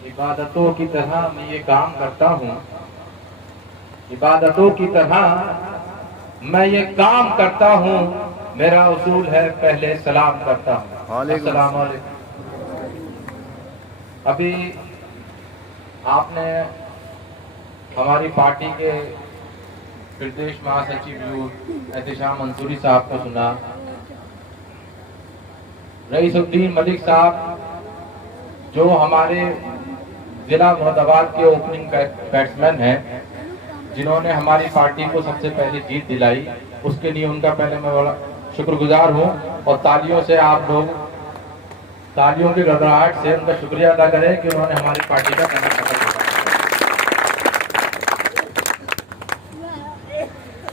इबादतों की तरह मैं ये काम करता हूँ, इबादतों की तरह मैं ये काम करता हूँ। मेरा उसूल है पहले सलाम करता हूँ। अस्सलाम वालेकुम। अभी आपने हमारी पार्टी के प्रदेश महासचिव यूथ एहतशाम मंसूरी साहब को सुना, रईसुद्दीन मलिक साहब जो हमारे जिला मुरादाबाद के ओपनिंग बैट्समैन हैं, जिन्होंने हमारी पार्टी को सबसे पहले जीत दिलाई, उसके लिए उनका पहले मैं बड़ा शुक्रगुजार हूं। और तालियों से आप लोग, तालियों की गड़गड़ाहट से उनका शुक्रिया अदा करें कि उन्होंने हमारी पार्टी का कहना सफल किया।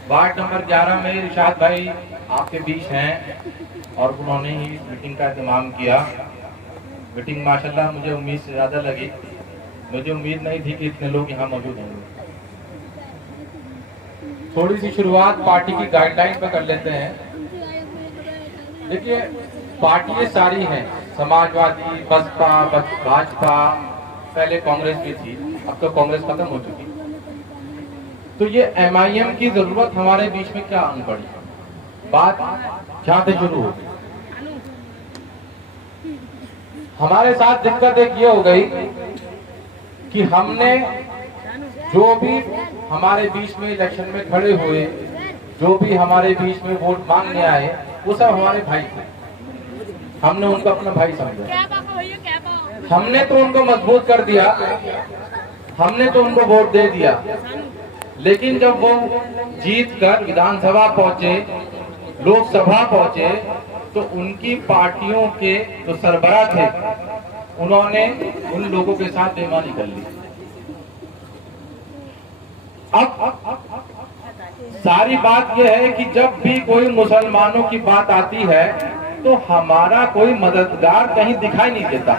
वार्ड नंबर 11 में इरशाद भाई आपके बीच हैं और उन्होंने ही मीटिंग का इंतजाम किया। मीटिंग माशाल्लाह मुझे उम्मीद से ज़्यादा लगी। मुझे उम्मीद नहीं थी कि इतने लोग यहाँ मौजूद होंगे। थोड़ी सी शुरुआत पार्टी की गाइडलाइन पर कर लेते हैं। देखिए, पार्टियां सारी हैं, समाजवादी, बसपा, भाजपा, पहले कांग्रेस भी थी, अब तो कांग्रेस खत्म हो चुकी। तो ये MIM की जरूरत हमारे बीच में क्या आन पड़ी? बात जहां से शुरू हो, हमारे साथ दिक्कत एक ये हो गई कि हमने जो भी हमारे बीच में इलेक्शन में खड़े हुए, जो भी हमारे बीच में वोट मांगने आए, वो सब हमारे भाई थे। हमने उनको अपना भाई समझा, हमने तो उनको मजबूत कर दिया, हमने तो उनको वोट दे दिया। लेकिन जब वो जीत कर विधानसभा पहुंचे, लोकसभा पहुंचे, तो उनकी पार्टियों के जो सरबराह थे, उन्होंने उन लोगों के साथ बेईमानी कर ली। अब सारी बात यह है कि जब भी कोई मुसलमानों की बात आती है तो हमारा कोई मददगार कहीं दिखाई नहीं देता।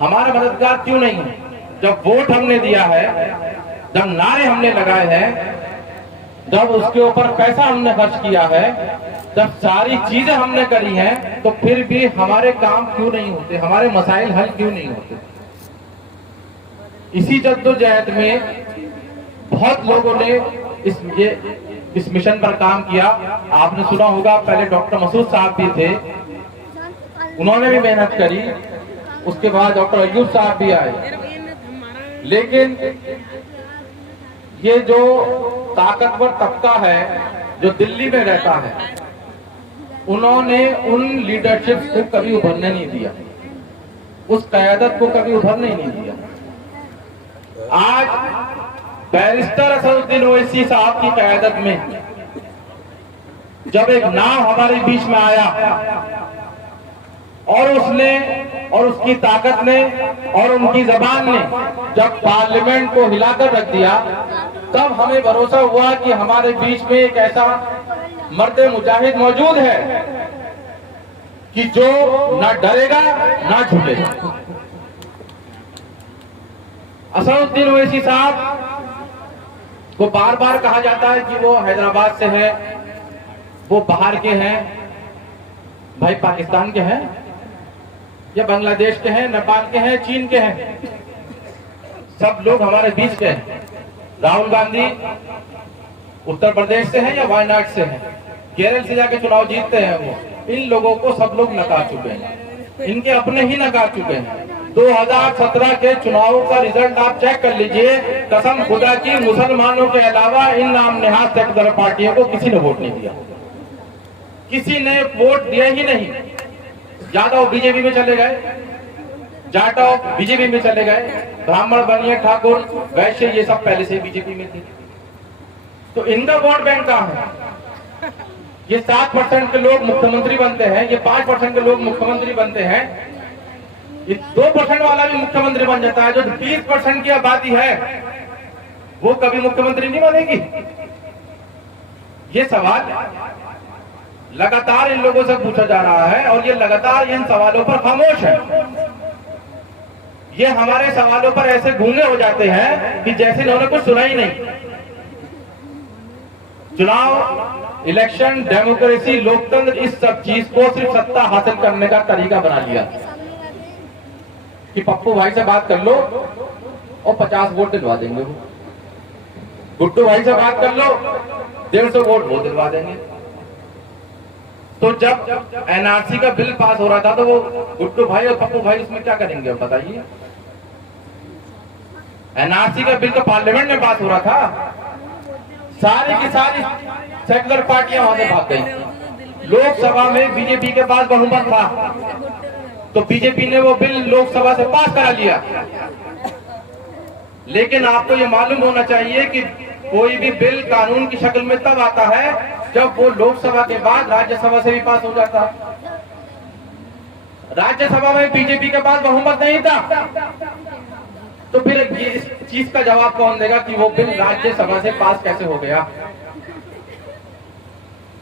हमारा मददगार क्यों नहीं है? जब वोट हमने दिया है, जब नारे हमने लगाए हैं, जब उसके ऊपर पैसा हमने खर्च किया है, जब सारी चीजें हमने करी हैं, तो फिर भी हमारे काम क्यों नहीं होते, हमारे मसाइल हल क्यों नहीं होते? इसी जद्दोजहद में बहुत लोगों ने इस मिशन पर काम किया। आपने सुना होगा, पहले डॉक्टर मसूद साहब भी थे, उन्होंने भी मेहनत करी। उसके बाद डॉक्टर अय्यूब साहब भी आए। लेकिन ये जो ताकतवर तबका है जो दिल्ली में रहता है, उन्होंने उन लीडरशिप को कभी उभरने नहीं दिया, उस क़यादत को कभी उभरने नहीं दिया। आज बैरिस्टर असदुद्दीन ओवैसी साहब की क़यादत में जब एक नाम हमारे बीच में आया और उसने और उसकी ताकत ने और उनकी जबान ने जब पार्लियामेंट को हिलाकर रख दिया, तब हमें भरोसा हुआ कि हमारे बीच में एक ऐसा मर्द मुजाहिद मौजूद है कि जो ना डरेगा ना झुकेगा। असदुद्दीन ओवैसी साहब को बार बार कहा जाता है कि वो हैदराबाद से है, वो बाहर के हैं। भाई पाकिस्तान के हैं या बांग्लादेश के हैं, नेपाल के हैं, चीन के हैं, सब लोग हमारे बीच के हैं। राहुल गांधी उत्तर प्रदेश से हैं या वायनाड से हैं, केरल से जाके चुनाव जीतते हैं वो। इन लोगों को सब लोग नकार चुके हैं, इनके अपने ही नकार चुके हैं। 2017 के चुनावों का रिजल्ट आप चेक कर लीजिए, कसम खुदा की, मुसलमानों के अलावा इन नाम नेहाद सेक्युलर पार्टियों को किसी ने वोट नहीं दिया, किसी ने वोट दिया ही नहीं। यादव बीजेपी में चले गए, जाटव बीजेपी में चले गए, ब्राह्मण, बनिया, ठाकुर, वैश्य, ये सब पहले से बीजेपी में थे। तो इनका वोट बैंक कहाँ है? ये 7% के लोग मुख्यमंत्री बनते हैं, ये 5% के लोग मुख्यमंत्री बनते हैं, ये 2% वाला भी मुख्यमंत्री बन जाता है। जो 20% की आबादी है वो कभी मुख्यमंत्री नहीं बनेगी। ये सवाल लगातार इन लोगों से पूछा जा रहा है और ये लगातार इन सवालों पर खामोश है। ये हमारे सवालों पर ऐसे गूंगे हो जाते हैं कि जैसे इन्होंने कुछ सुना ही नहीं। चुनाव, इलेक्शन, डेमोक्रेसी, लोकतंत्र, इस सब चीज को सिर्फ सत्ता हासिल करने का तरीका बना लिया। कि पप्पू भाई से बात कर लो और 50 वोट दिलवा देंगे वो, गुड्डू भाई से बात कर लो 150 वोट वो दिलवा देंगे। तो जब एनआरसी का बिल पास हो रहा था तो वो गुड्डू भाई और पप्पू भाई उसमें क्या करेंगे अब बताइए। एनआरसी का बिल तो पार्लियामेंट में पास हो रहा था, सारी की सारी सेकुलर पार्टियां वहां से भाग गई। लोकसभा में बीजेपी के पास बहुमत था तो बीजेपी ने वो बिल लोकसभा से पास करा लिया। लेकिन आपको ये मालूम होना चाहिए कि कोई भी बिल कानून की शक्ल में तब आता है जब वो लोकसभा के बाद राज्यसभा से भी पास हो जाता। राज्यसभा में बीजेपी के पास बहुमत नहीं था, तो फिर ये इस चीज का जवाब कौन देगा कि वो बिल राज्यसभा से पास कैसे हो गया।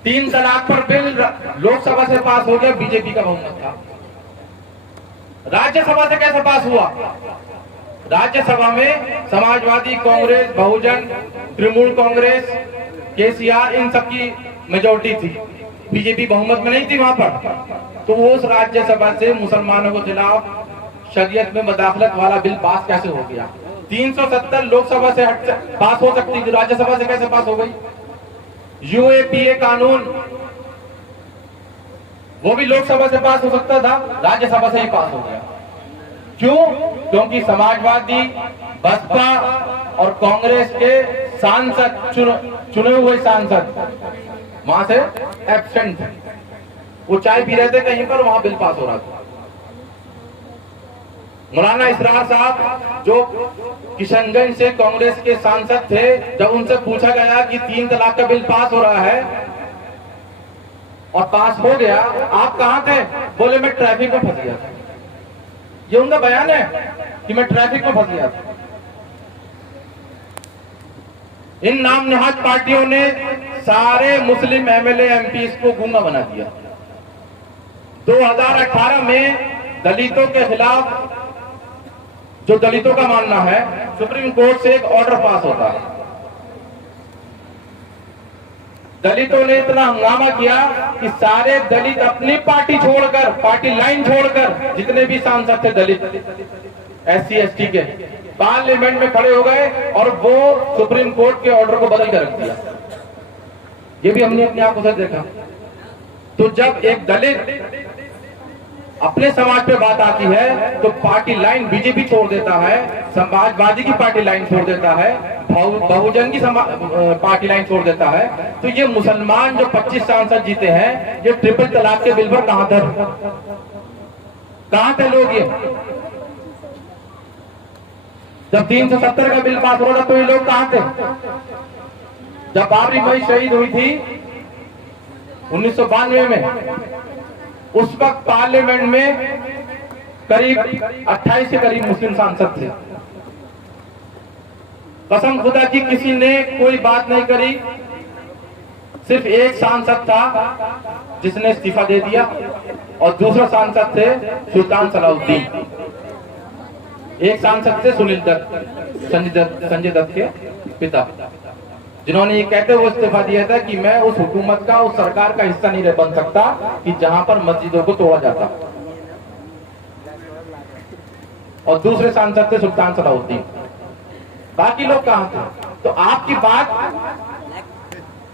3 तलाक पर बिल लोकसभा से पास हो गया, बीजेपी का बहुमत था। राज्यसभा से कैसे पास हुआ? राज्यसभा में समाजवादी, कांग्रेस, बहुजन, तृणमूल कांग्रेस, केसीआर, इन सबकी मेजोरिटी थी, बीजेपी बहुमत में नहीं थी वहां पर। तो वो उस राज्यसभा से मुसलमानों के खिलाफ शरीयत में मदाखलत वाला बिल पास कैसे हो गया? 370 लोकसभा से पास हो सकती थी, राज्यसभा से कैसे पास हो गई? यूएपीए कानून वो भी लोकसभा से पास हो सकता था, राज्यसभा से ही पास हो गया। क्यों? क्योंकि समाजवादी, बसपा और कांग्रेस के सांसद, चुने हुए सांसद वहां से एब्सेंट थे, वो चाय पी रहे थे कहीं पर, वहां बिल पास हो रहा था। मौलाना इसरार साहब जो किशनगंज से कांग्रेस के सांसद थे, जब उनसे पूछा गया कि 3 तलाक का बिल पास हो रहा है और पास हो गया, आप कहां थे? बोले मैं ट्रैफिक में फंस गया था। ये उनका बयान है कि मैं ट्रैफिक में फंस गया था। इन नाम नहाद पार्टियों ने सारे मुस्लिम एमएलए एमपी को गूंगा बना दिया। 2018 में दलितों के खिलाफ, जो दलितों का मानना है, सुप्रीम कोर्ट से एक ऑर्डर पास होता है। दलितों ने इतना हंगामा किया कि सारे दलित अपनी पार्टी छोड़कर, पार्टी लाइन छोड़कर, जितने भी सांसद थे दलित, एससी एसटी के, पार्लियामेंट में खड़े हो गए और वो सुप्रीम कोर्ट के ऑर्डर को बदल कर रख दिया। ये भी हमने अपनी आंखों से देखा। तो जब एक दलित अपने समाज पे बात आती है तो पार्टी लाइन बीजेपी छोड़ देता है, समाजवादी की पार्टी लाइन छोड़ देता है, बहुजन की पार्टी लाइन छोड़ देता है। तो ये मुसलमान जो 25 सांसद जीते हैं, ये ट्रिपल तलाक के बिल पर कहां थे लोग? ये जब 370 का बिल पास हो रहा था तो ये लोग कहां थे? जब बाबरी मस्जिद शहीद हुई थी 1992 में, उस वक्त पार्लियामेंट में करीब 28 के करीब मुस्लिम सांसद थे। कसम खुदा की किसी ने कोई बात नहीं करी, सिर्फ एक सांसद था जिसने इस्तीफा दे दिया और दूसरा सांसद थे सुल्तान सलाउद्दीन, एक सांसद थे सुनील दत्त, संजय दत्त के पिता, जिन्होंने ये कहते हुए इस्तीफा दिया था कि मैं उस हुकूमत का, उस सरकार का हिस्सा नहीं बन सकता कि जहां पर मस्जिदों को तोड़ा जाता। और दूसरे सांसद थे सुल्तान सलाउद्दीन। बाकी लोग कहां थे? तो आपकी बात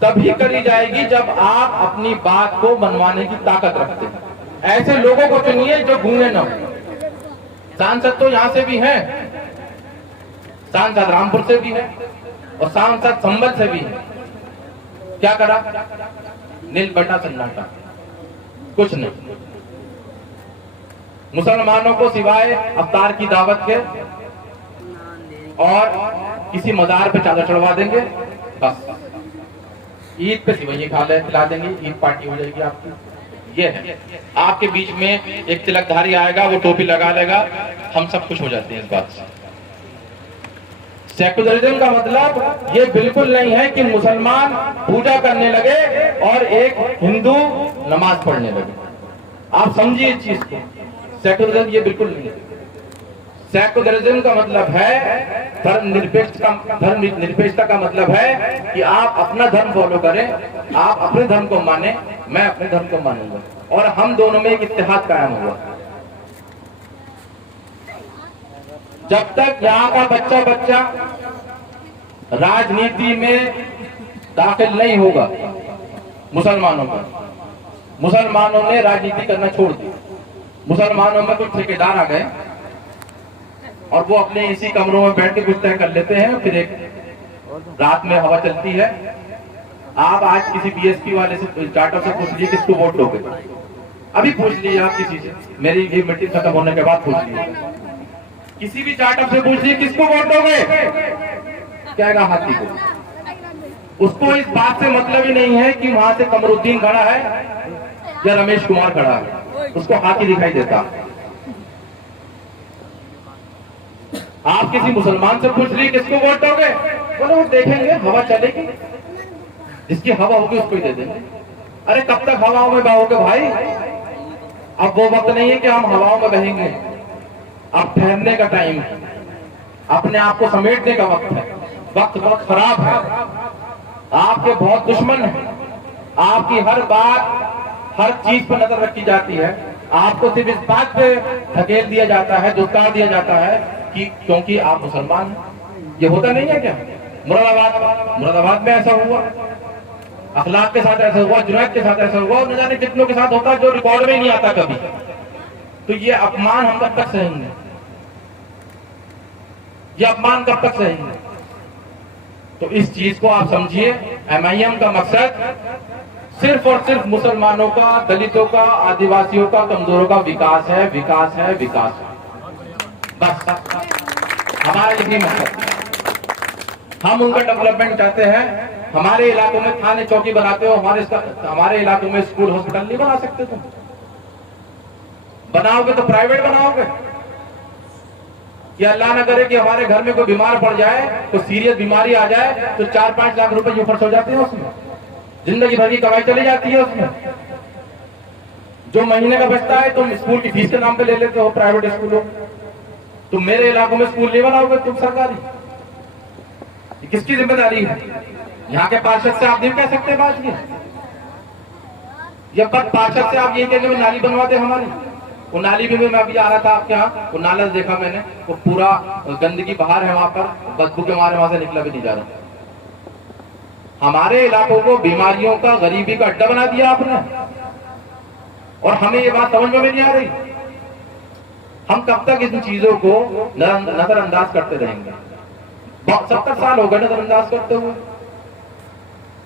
तभी करी जाएगी जब आप अपनी बात को मनवाने की ताकत रखते हैं। ऐसे लोगों को चुनिए जो गूंगे न हो। सांसद तो यहां से भी हैं, सांसद रामपुर से भी है और सांसद संभल से भी है। क्या करा? नील बटा सन्नाटा, कुछ नहीं। मुसलमानों को सिवाय अफ्तार की दावत के और किसी मजार पे चादर चढ़वा देंगे, बस। ईद पे सिवैये खिला देंगे, ईद पार्टी हो जाएगी आपकी। ये है, आपके बीच में एक तिलकधारी आएगा, वो टोपी लगा लेगा, हम सब खुश हो जाते हैं इस बात से। सेकुलरिज्म का मतलब ये बिल्कुल नहीं है कि मुसलमान पूजा करने लगे और एक हिंदू नमाज पढ़ने लगे। आप समझिए इस चीज को। सेकुलरिज्म ये बिल्कुल नहीं है। सेकुलरिज्म का मतलब है धर्मनिरपेक्षता का मतलब है कि आप अपना धर्म फॉलो करें, आप अपने धर्म को माने, मैं अपने धर्म को मानूंगा और हम दोनों में एक इत्तेहाद कायम हुआ। जब तक यहाँ का बच्चा राजनीति में दाखिल नहीं होगा, मुसलमानों ने राजनीति करना छोड़ दी। मुसलमानों में कुछ ठेकेदार आ गए और वो अपने इसी कमरों में बैठ के कुछ तय कर लेते हैं, फिर एक रात में हवा चलती है। आप आज किसी बीएसपी वाले से चार्टर से पूछ लीजिए किसको वोट दोगे, अभी पूछ लीजिए आप किसी से, मेरी ये मीटिंग खत्म होने के बाद पूछ लीजिए, किसी भी चार्टर से पूछ लीजिए किसको वोट दोगे, कहेगा हाथी को। उसको इस बात से मतलब ही नहीं है कि वहां से कमरुद्दीन खड़ा है या रमेश कुमार खड़ा है, उसको हाथी दिखाई देता। आप किसी मुसलमान से पूछ लीजिए किसको वोट दोगे, बोले वो देखेंगे, हवा चलेगी, जिसकी हवा होगी उसको ही दे देंगे। अरे कब तक हवाओं में बहोगे भाई? अब वो वक्त नहीं है कि हम हवाओं में बहेंगे, अब ठहरने का टाइम है, अपने आप को समेटने का वक्त है। वक्त बहुत खराब है, आपके बहुत दुश्मन हैं, आपकी हर बात हर चीज पर नजर रखी जाती है, आपको सिर्फ इस बात पे धकेल दिया जाता है, दुत्कार दिया जाता है कि क्योंकि आप मुसलमान हैं। ये होता नहीं है क्या? मुरादाबाद में ऐसा हुआ, अखलाक के साथ ऐसा हुआ, जुनैद के साथ ऐसा हुआ, और न जाने कितनों के साथ होता है जो रिकॉर्ड में ही नहीं आता कभी। तो ये अपमान हम कब तक सहेंगे? ये अपमान कब तक सहेंगे? तो इस चीज को आप समझिए, एमआईएम का मकसद सिर्फ और सिर्फ मुसलमानों का, दलितों का, आदिवासियों का, कमजोरों का विकास है, विकास है, विकास है, बस हमारा यही मकसद। हम उनका डेवलपमेंट चाहते हैं। हमारे इलाकों में थाने चौकी बनाते हो, हमारे इलाकों में स्कूल हॉस्पिटल नहीं बना सकते तुम? बनाओगे तो प्राइवेट बनाओगे। कि अल्लाह ना करे कि हमारे घर में कोई बीमार पड़ जाए, कोई सीरियस बीमारी आ जाए, तो 4-5 लाख रुपए यूं खर्च हो जाते हैं उसमें, जिंदगी भर की कमाई चली जाती है उसमें। जो महीने का बचता है तुम स्कूल की फीस के नाम पे ले लेते हो प्राइवेट स्कूलों। तुम मेरे इलाकों में स्कूल नहीं बनाओगे तुम सरकारी, ये किसकी जिम्मेदारी है? यहाँ के पार्षद से आप नहीं कह सकते बात ये, या पार्षद से आप ये कहेंगे नाली बनवा दे हमारी। वो नाली भी मैं अभी आ रहा था आपके यहाँ, वो नाला देखा मैंने, वो पूरा गंदगी बाहर है, वहां पर बदबू के मारे वहां से निकला भी नहीं जा रहा। हमारे इलाकों को बीमारियों का, गरीबी का अड्डा बना दिया आपने, और हमें ये बात समझ में नहीं आ रही। हम कब तक इन चीजों को नजरअंदाज करते रहेंगे? 70 साल हो गए नजरअंदाज करते हुए।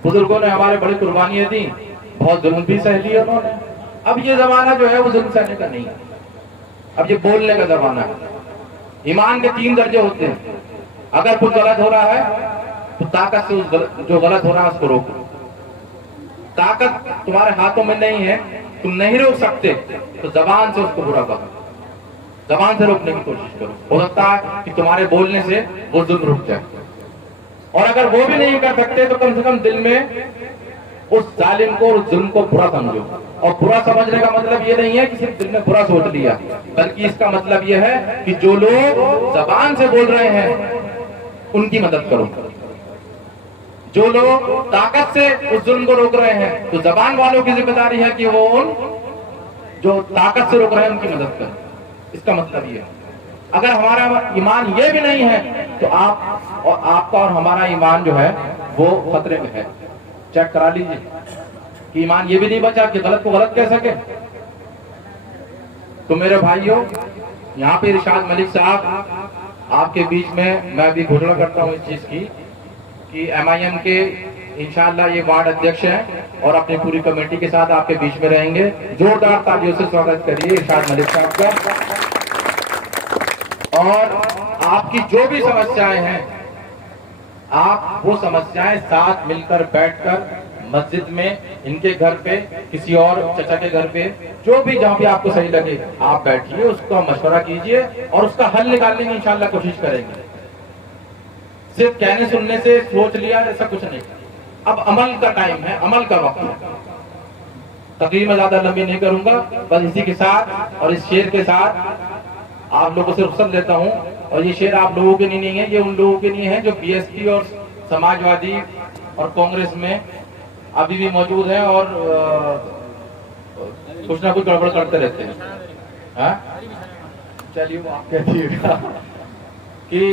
बुजुर्गों ने हमारे बड़ी कुर्बानियां दी, बहुत जुल्म भी सह लिया उन्होंने। अब ये जमाना जो है वो जुल्म सहने का नहीं है, अब ये बोलने का जमाना है। ईमान के 3 दर्जे होते हैं। अगर कुछ गलत हो रहा है तो ताकत से जो गलत हो रहा है उसको रोको। ताकत तुम्हारे हाथों में नहीं है, तुम नहीं रोक सकते, तो जबान से उसको बुरा करो, जबान से रोकने की कोशिश करो। हो सकता है कि तुम्हारे बोलने से वो जुल्म रुक जाए। और अगर वो भी नहीं कर सकते तो कम से कम दिल में उस जालिम को, उस जुल्म को बुरा समझो। और बुरा समझने का मतलब ये नहीं है कि सिर्फ दिल में बुरा सोच लिया, बल्कि इसका मतलब ये है कि जो लोग जबान से बोल रहे हैं उनकी मदद करो। जो लोग ताकत से उस जुल्म को रोक रहे हैं, तो जबान वालों की जिम्मेदारी है कि वो उन जो ताकत से रोक रहे हैं उनकी मदद करें। इसका मतलब ये है। अगर हमारा ईमान ये भी नहीं है तो आपका और हमारा ईमान जो है वो खतरे में है। चेक करा लीजिए कि ईमान ये भी नहीं बचा कि गलत को गलत कह सके। तो मेरे भाइयों, यहाँ पे इरशाद मलिक साहब आपके बीच में मैं भी घोषणा करता हूँ इस चीज की कि एमआईएम के इंशाअल्लाह ये वार्ड अध्यक्ष हैं और अपनी पूरी कमेटी के साथ आपके बीच में रहेंगे। जोरदार तालियों से स्वागत करिए इरशाद मलिक साहब का। और आपकी जो भी समस्याएं हैं, आप वो समस्याएं साथ मिलकर बैठकर मस्जिद में, इनके घर पे, किसी और चचा के घर पे, जो भी जहां भी आपको सही लगे आप बैठिए, उसका मशवरा कीजिए और उसका हल निकालने की इंशाअल्लाह कोशिश करेंगे। सिर्फ कहने सुनने से सोच लिया ऐसा कुछ नहीं। अब अमल का टाइम है, अमल का वक्त है। तकरीर में ज्यादा लंबी नहीं करूंगा, बस इसी के साथ और इस शेर के साथ आप लोगों से रुखसत लेता हूं। और ये शेर आप लोगों के लिए नहीं है, ये उन लोगों के लिए है जो बीएसपी और समाजवादी और कांग्रेस में अभी भी मौजूद है और कुछ ना कुछ गड़बड़ करते रहते हैं। चलिए वो आप कह दीजिएगा। कि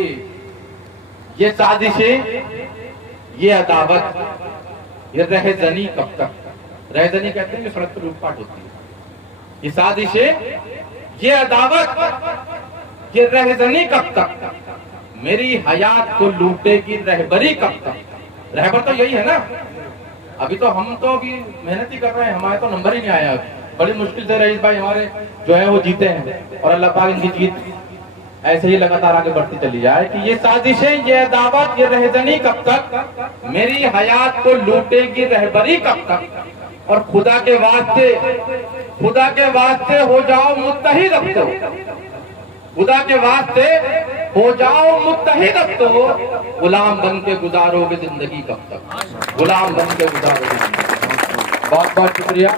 ये साजिशें, ये अदावत, ये रहजनी कब तक। रहजनी कहते हैं सड़क पर लूटपाट होती है। ये साजिशें, ये अदावत, ये रहजनी कब तक, मेरी हयात को लूटेगी रहबरी कब तक। रहबर तो यही है ना। अभी तो हम तो अभी मेहनत ही कर रहे हैं, हमारे तो नंबर ही नहीं आया। बड़ी मुश्किल से रईस भाई हमारे जो है वो जीते हैं, और अल्लाह पाक इनकी जीत ऐसे ही लगातार आगे बढ़ती चली जाए कि ये साजिशें, ये दावत, ये रहजनी कब तक, मेरी हयात को लूटेगी रहबरी कब तक। और खुदा के वास्ते हो जाओ मुत्तहिद अब तो, खुदा के वास्ते हो जाओ मुत्तहिद अब तो, गुलाम बन के गुजारोगे जिंदगी कब तक, गुलाम बन के गुजारोगे। बहुत बहुत शुक्रिया।